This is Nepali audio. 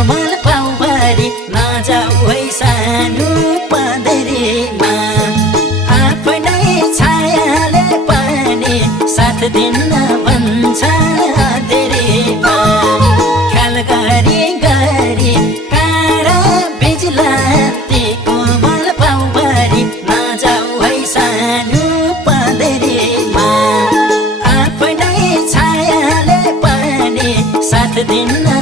कोमल पाउभरि नजाऊ है सानो पँधेरीमा। आफ्नै छायाले पनि साथ दिन्न भन्छ अँधेरीमा। ख्याल गरी गरी काँडा बिजुलाती कोमल पाउभरि नजाऊ है सानो पँधेरीमा। आफ्नै छायाले पनि साथ दिन्न